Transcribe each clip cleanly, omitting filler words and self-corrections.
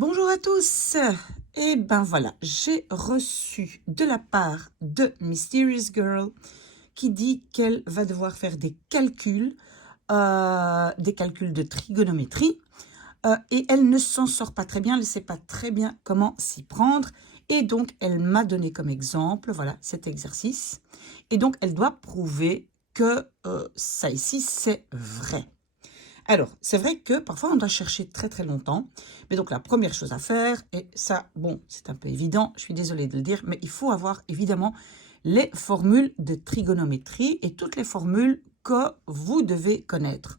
Bonjour à tous. Et ben voilà, j'ai reçu de la part de Mysterious Girl qui dit qu'elle va devoir faire des calculs de trigonométrie et elle ne s'en sort pas très bien, elle ne sait pas très bien comment s'y prendre et donc elle m'a donné comme exemple, voilà, cet exercice et donc elle doit prouver que ça ici c'est vrai. Alors, c'est vrai que parfois on doit chercher très très longtemps, mais donc la première chose à faire, et ça, bon, c'est un peu évident, je suis désolée de le dire, mais il faut avoir évidemment les formules de trigonométrie et toutes les formules que vous devez connaître.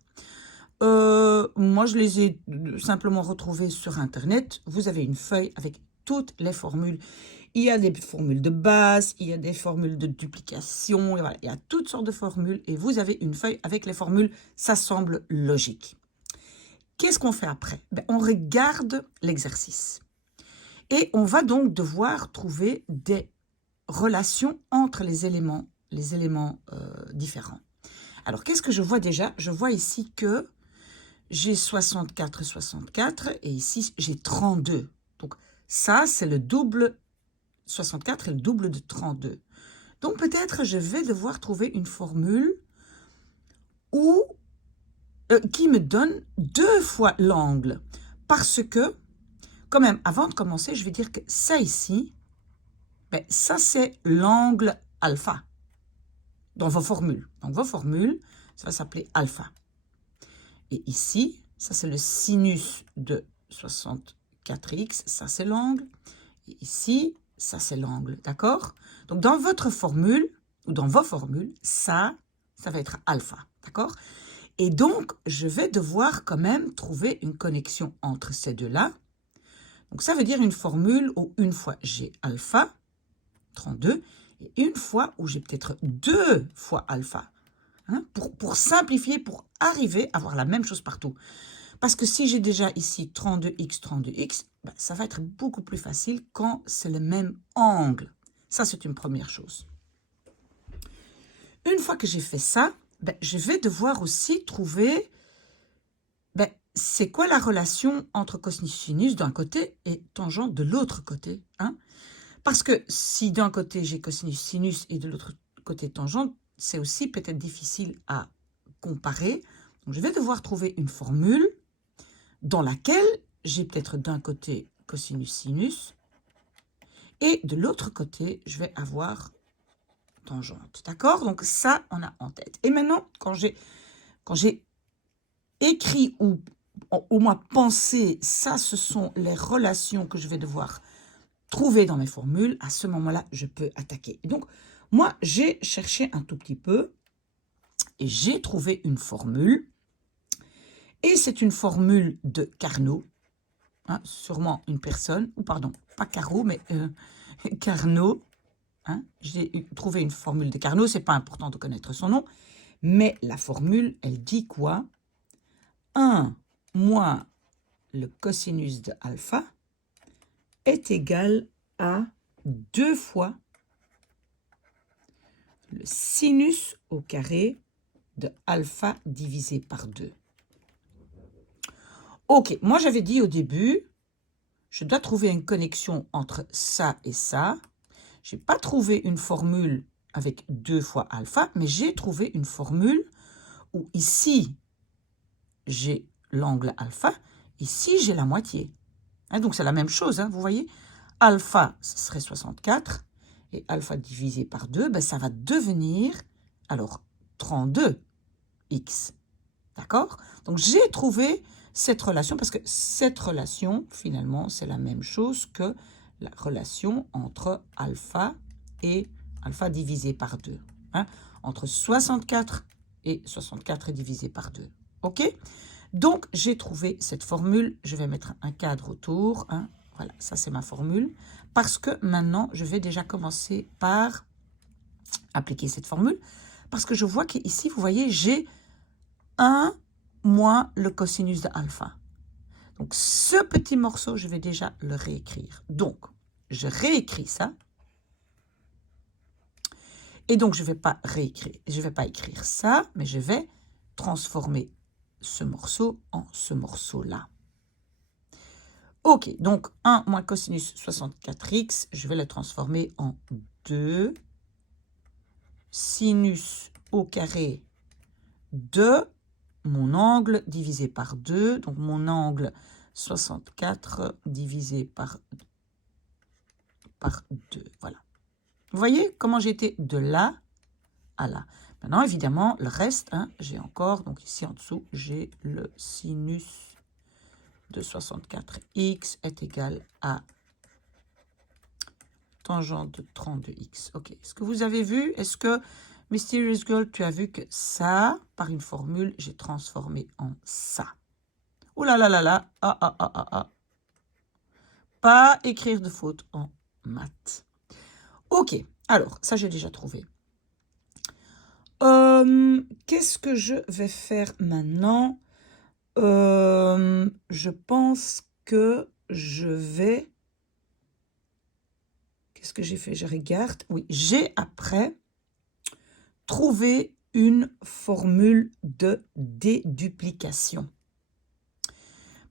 Moi, je les ai simplement retrouvées sur Internet. Vous avez une feuille avec toutes les formules. Il y a des formules de base, il y a des formules de duplication, et voilà, il y a toutes sortes de formules et vous avez une feuille avec les formules, ça semble logique. Qu'est-ce qu'on fait après? On regarde l'exercice et on va donc devoir trouver des relations entre les éléments différents. Alors, qu'est-ce que je vois déjà? Je vois ici que j'ai 64 et ici j'ai 32. Donc, ça, c'est le double 64 est le double de 32. Donc peut-être je vais devoir trouver une formule qui me donne 2 fois l'angle. Parce que, quand même, avant de commencer, je vais dire que ça ici, ça c'est l'angle alpha dans vos formules. Donc vos formules, ça va s'appeler alpha. Et ici, ça c'est le sinus de 64x, ça c'est l'angle. Et ici, ça c'est l'angle, d'accord? Donc dans votre formule, ou dans vos formules, ça va être alpha, d'accord? Et donc, je vais devoir quand même trouver une connexion entre ces deux-là. Donc ça veut dire une formule où une fois j'ai alpha, 32, et une fois où j'ai peut-être 2 fois alpha. Hein, pour simplifier, pour arriver à avoir la même chose partout. Parce que si j'ai déjà ici 32x, ça va être beaucoup plus facile quand c'est le même angle. Ça, c'est une première chose. Une fois que j'ai fait ça, je vais devoir aussi trouver c'est quoi la relation entre cosinus d'un côté et tangente de l'autre côté. Hein? Parce que si d'un côté j'ai cosinus sinus et de l'autre côté tangente, c'est aussi peut-être difficile à comparer. Donc, je vais devoir trouver une formule dans laquelle j'ai peut-être d'un côté cosinus sinus et de l'autre côté, je vais avoir tangente. D'accord? Donc ça, on a en tête. Et maintenant, quand j'ai écrit ou au moins pensé, ça, ce sont les relations que je vais devoir trouver dans mes formules, à ce moment-là, je peux attaquer. Et donc, moi, j'ai cherché un tout petit peu et j'ai trouvé une formule. Et c'est une formule de Carnot. Hein, sûrement une personne, ou pardon, pas Carreau, mais Carnot. Hein, j'ai trouvé une formule de Carnot, c'est pas important de connaître son nom, mais la formule, elle dit quoi? 1 moins le cosinus de alpha est égal à 2 fois le sinus au carré de alpha divisé par 2. Ok, moi j'avais dit au début, je dois trouver une connexion entre ça et ça. Je n'ai pas trouvé une formule avec 2 fois alpha, mais j'ai trouvé une formule où ici, j'ai l'angle alpha, ici, j'ai la moitié. Hein, donc, c'est la même chose, hein, vous voyez. Alpha, ce serait 64, et alpha divisé par 2, ça va devenir, alors, 32x. D'accord? Donc, j'ai trouvé cette relation, parce que cette relation, finalement, c'est la même chose que la relation entre alpha et alpha divisé par 2. Hein? Entre 64 et 64 divisé par 2. OK? Donc, j'ai trouvé cette formule. Je vais mettre un cadre autour. Hein? Voilà, ça, c'est ma formule. Parce que maintenant, je vais déjà commencer par appliquer cette formule. Parce que je vois qu'ici, vous voyez, j'ai 1 moins le cosinus de alpha. Donc, ce petit morceau, je vais déjà le réécrire. Donc, je réécris ça. Et donc, je ne vais pas réécrire, je ne vais pas écrire ça, mais je vais transformer ce morceau en ce morceau-là. Ok, donc 1 moins cosinus 64x, je vais le transformer en 2 sinus au carré de mon angle divisé par 2. Donc mon angle 64 divisé par 2. Voilà. Vous voyez comment j'étais de là à là. Maintenant, évidemment, le reste, hein, j'ai encore, donc ici en dessous, j'ai le sinus de 64x est égal à tangente de 32x. Ok, est-ce que vous avez vu? Est-ce que, Mysterious Girl, tu as vu que ça, par une formule, j'ai transformé en ça? Ouh là là là là, ah ah ah ah ah. Pas écrire de faute en maths. Ok, alors, ça j'ai déjà trouvé. Qu'est-ce que je vais faire maintenant? Je pense que je vais... Qu'est-ce que j'ai fait? Je regarde. Oui, j'ai après trouvé une formule de déduplication.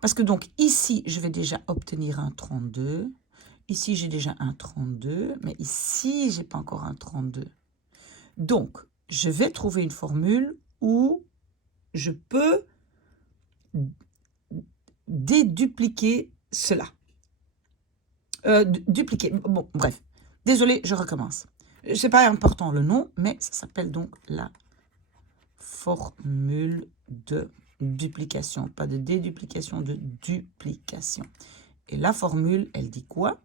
Parce que donc ici, je vais déjà obtenir un 32. Ici, j'ai déjà un 32. Mais ici, je n'ai pas encore un 32. Donc, je vais trouver une formule où je peux dédupliquer cela. Dupliquer. Bon, bref. Désolé, je recommence. C'est pas important le nom, mais ça s'appelle donc la formule de duplication. Pas de déduplication, de duplication. Et la formule, elle dit quoi?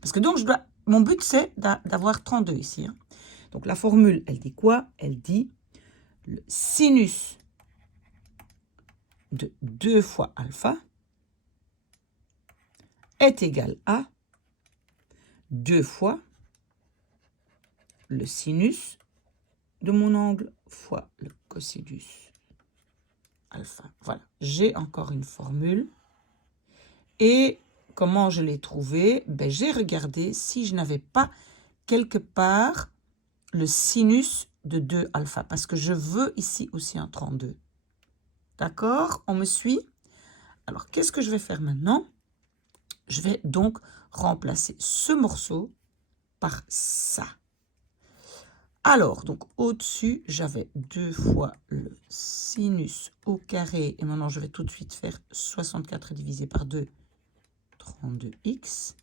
Parce que donc, mon but, c'est d'avoir 32 ici. Hein. Donc, la formule, elle dit quoi? Elle dit le sinus de 2 fois alpha est égal à 2 fois le sinus de mon angle fois le cosinus alpha. Voilà, j'ai encore une formule. Et comment je l'ai trouvée? Ben, j'ai regardé si je n'avais pas quelque part le sinus de 2 alpha, parce que je veux ici aussi un 32. D'accord? On me suit? Alors, qu'est-ce que je vais faire maintenant? Je vais donc remplacer ce morceau par ça. Alors, donc au-dessus, j'avais 2 fois le sinus au carré. Et maintenant, je vais tout de suite faire 64 divisé par 2, 32x.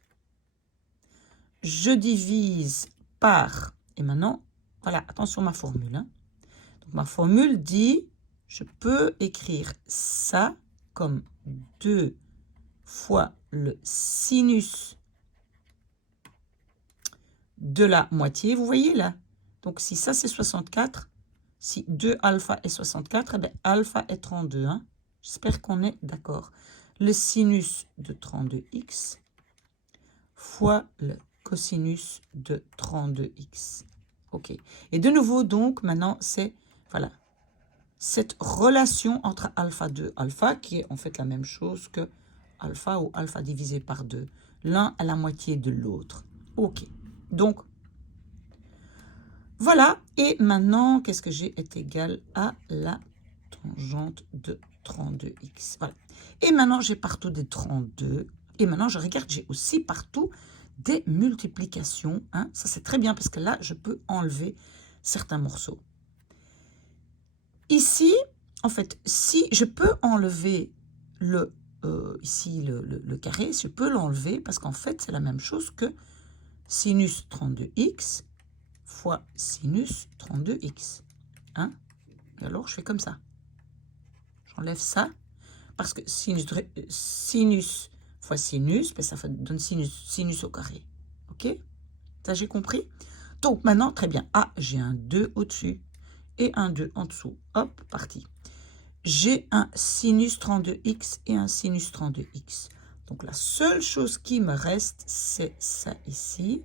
Je divise par... Et maintenant, voilà, attention à ma formule. Hein. Donc, ma formule dit, je peux écrire ça comme 2 fois le sinus de la moitié. Vous voyez là? Donc, si ça, c'est 64, si 2 alpha est 64, eh bien, alpha est 32. Hein? J'espère qu'on est d'accord. Le sinus de 32x fois le cosinus de 32x. OK. Et de nouveau, donc, maintenant, c'est, voilà, cette relation entre alpha 2, alpha, qui est en fait la même chose que alpha ou alpha divisé par 2. L'un à la moitié de l'autre. OK. Donc, voilà. Et maintenant, qu'est-ce que j'ai est égal à la tangente de 32x. Voilà. Et maintenant, j'ai partout des 32. Et maintenant, je regarde, j'ai aussi partout des multiplications. Hein. Ça, c'est très bien parce que là, je peux enlever certains morceaux. Ici, en fait, si je peux enlever ici le carré, je peux l'enlever parce qu'en fait, c'est la même chose que sinus 32x fois sinus 32x. Hein? Et alors, je fais comme ça. J'enlève ça parce que sinus fois sinus, ben ça donne sinus au carré. OK? Ça, j'ai compris? Donc, maintenant, très bien. Ah, j'ai un 2 au-dessus et un 2 en dessous. Hop, parti. J'ai un sinus 32x et un sinus 32x. Donc, la seule chose qui me reste, c'est ça ici.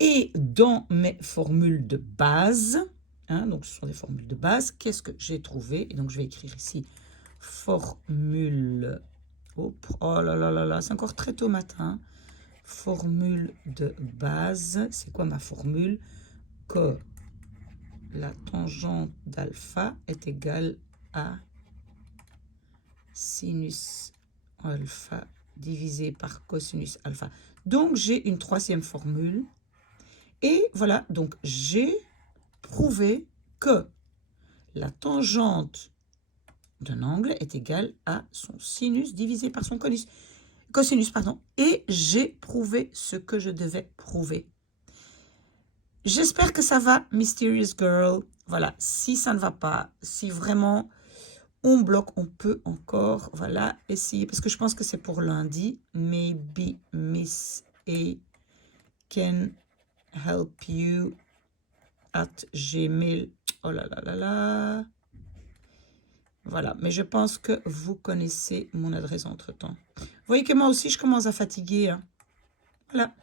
Et dans mes formules de base, hein, donc ce sont des formules de base, qu'est-ce que j'ai trouvé? Et donc, je vais écrire ici formule... Oh là là là là, c'est encore très tôt matin. Formule de base, c'est quoi ma formule? Que la tangente d'alpha est égale à sinus alpha divisé par cosinus alpha. Donc, j'ai une troisième formule. Et voilà, donc j'ai prouvé que la tangente d'un angle est égale à son sinus divisé par son cosinus, pardon. Et j'ai prouvé ce que je devais prouver. J'espère que ça va, Mysterious Girl. Voilà, si ça ne va pas, si vraiment on bloque, on peut encore, voilà, essayer. Parce que je pense que c'est pour lundi. Maybe Miss A can help you at Gmail. Oh là là là là. Voilà, mais je pense que vous connaissez mon adresse entre-temps. Vous voyez que moi aussi, je commence à fatiguer. Hein. Voilà.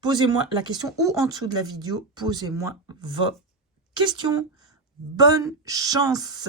Posez-moi la question ou en dessous de la vidéo, posez-moi vos questions. Bonne chance!